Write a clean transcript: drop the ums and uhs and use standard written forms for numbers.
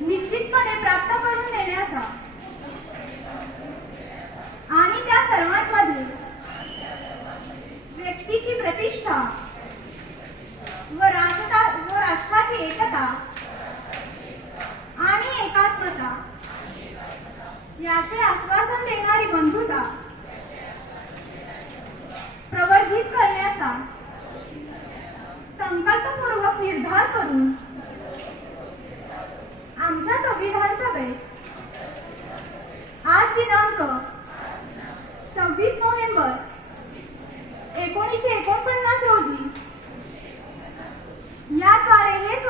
निश्चितपणे प्राप्त करून देण्याचा आणि त्या सर्वांमध्ये व्यक्तीची प्रतिष्ठा व राष्ट्राची एकता आणि एकात्मता याचे आश्वासन देणारी बंधुता प्रवर्धित करण्याचा संकल्पपूर्वक निर्धार करून आमच्या संविधान सभेत आज दिनांक 26 नोव्हेंबर 1949 रोजी याद्वारे हे